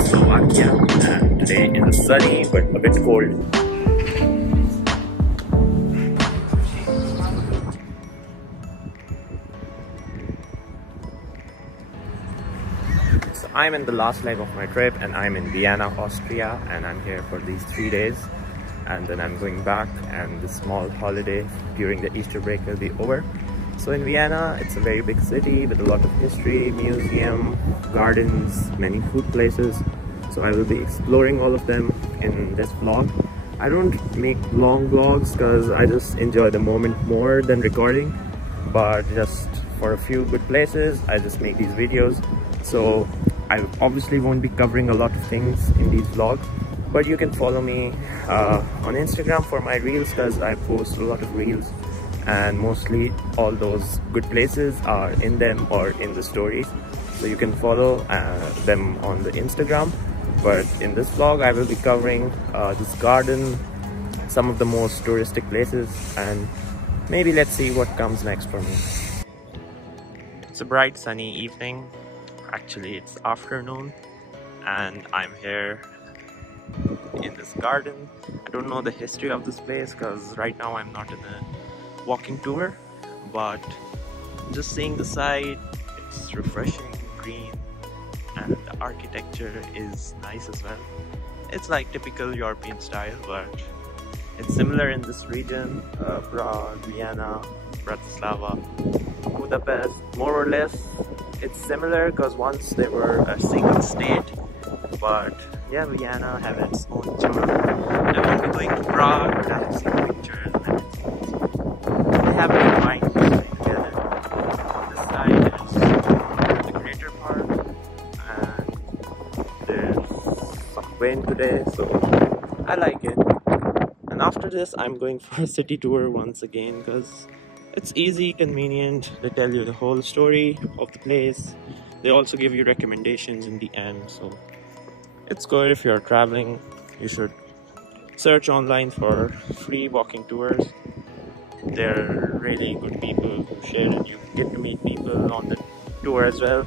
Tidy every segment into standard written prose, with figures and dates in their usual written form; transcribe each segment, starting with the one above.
Slovakia, and today is sunny but a bit cold. So I'm in the last leg of my trip and I'm in Vienna, Austria, and I'm here for these 3 days, and then I'm going back, and the small holiday during the Easter break will be over. So in Vienna, it's a very big city with a lot of history, museum, gardens, many food places. So I will be exploring all of them in this vlog. I don't make long vlogs because I just enjoy the moment more than recording. But just for a few good places, I just make these videos. So I obviously won't be covering a lot of things in these vlogs. But you can follow me on Instagram for my reels, because I post a lot of reels. And mostly all those good places are in them or in the stories, so you can follow them on the Instagram. But in this vlog I will be covering this garden, some of the most touristic places, and maybe let's see what comes next for me. It's a bright sunny evening, actually it's afternoon, and I'm here in this garden. I don't know the history of this place because right now I'm not in a walking tour, but just seeing the site, it's refreshing, green, and the architecture is nice as well. It's like typical European style, but it's similar in this region. Prague, Vienna, Bratislava, Budapest, more or less it's similar because once they were a single state. But yeah, Vienna has its own charm. I will be going to Prague, but I have seen pictures and they have it in mind to stay together. On this side is the Prater Park, and there's some wind today, so I like it. And after this I'm going for a city tour once again because it's easy, convenient. They tell you the whole story of the place. They also give you recommendations in the end, so it's good. If you're traveling, you should search online for free walking tours. They're really good people who share, and you get to meet people on the tour as well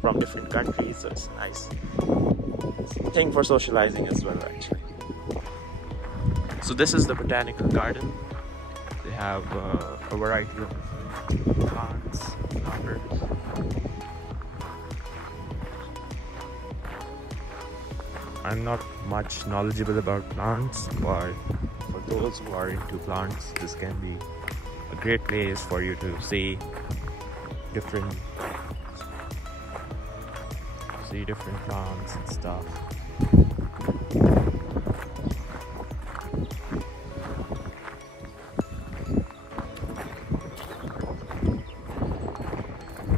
from different countries, so it's a nice thing for socializing as well actually. So this is the botanical garden. They have a variety of plants, flowers. I'm not much knowledgeable about plants, but for those who are into plants, this can be a great place for you to see different plants and stuff.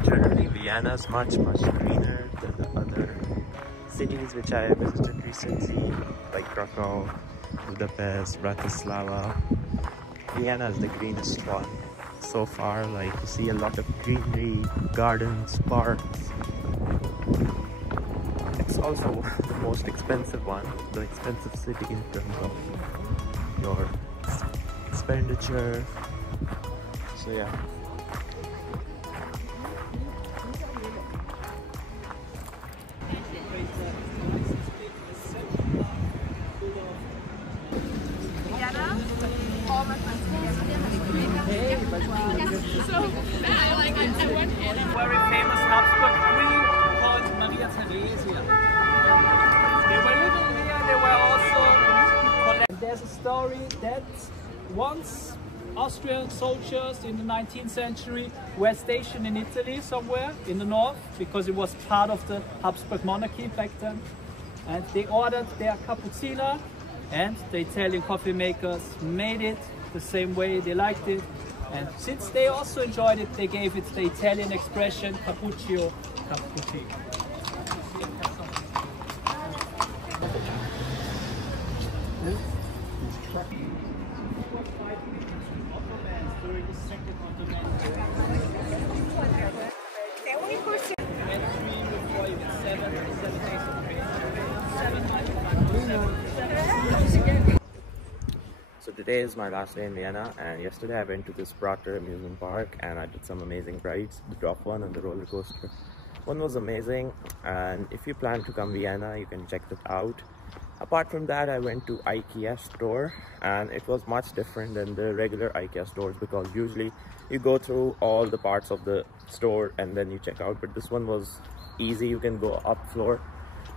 Generally, Vienna is much greener than the other cities which I visited recently, like Krakow, Budapest, Bratislava. Vienna is the greenest one so far. Like, you see a lot of greenery, gardens, parks. It's also the most expensive one, the expensive city in terms of your expenditure. So yeah. Very famous Habsburg queen called Maria Theresia. They were living here, they were also... There's a story that once Austrian soldiers in the 19th century were stationed in Italy somewhere in the north, because it was part of the Habsburg monarchy back then. And they ordered their cappuccino, and the Italian coffee makers made it the same way they liked it. And since they also enjoyed it, they gave it the Italian expression cappuccino, cappuccino. So today is my last day in Vienna, and yesterday I went to this Prater amusement park and I did some amazing rides, the drop one and the roller coaster. One was amazing, and if you plan to come Vienna, you can check that out. Apart from that, I went to IKEA store, and it was much different than the regular IKEA stores, because usually you go through all the parts of the store and then you check out, but this one was easy. You can go up floor,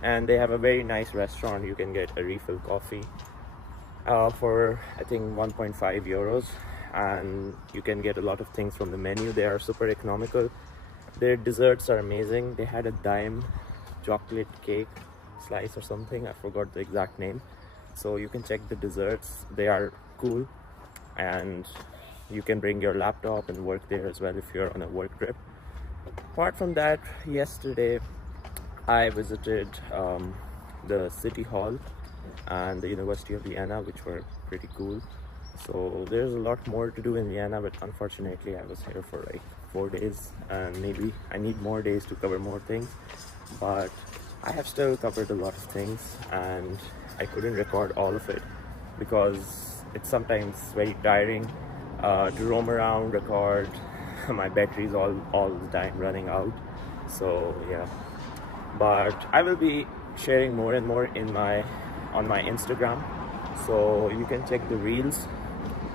and they have a very nice restaurant. You can get a refill coffee for I think 1.5 euros, and you can get a lot of things from the menu. They are super economical. Their desserts are amazing. They had a dime chocolate cake slice or something, I forgot the exact name. So you can check the desserts. They are cool, and you can bring your laptop and work there as well if you're on a work trip. Apart from that, yesterday I visited the city hall and the University of Vienna, which were pretty cool. So there's a lot more to do in Vienna, but unfortunately I was here for like 4 days, and maybe I need more days to cover more things, but I have still covered a lot of things, and I couldn't record all of it because it's sometimes very tiring to roam around, record. My battery's all the time running out. So yeah, but I will be sharing more and more on my Instagram, so you can check the reels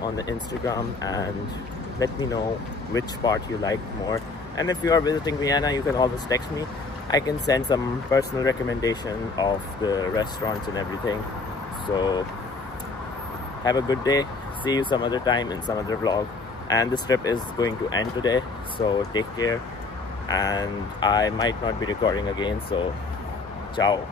on the Instagram and let me know which part you like more. And if you are visiting Vienna, you can always text me. I can send some personal recommendation of the restaurants and everything. So have a good day. See you some other time in some other vlog. And this trip is going to end today, so take care, and I might not be recording again, so ciao.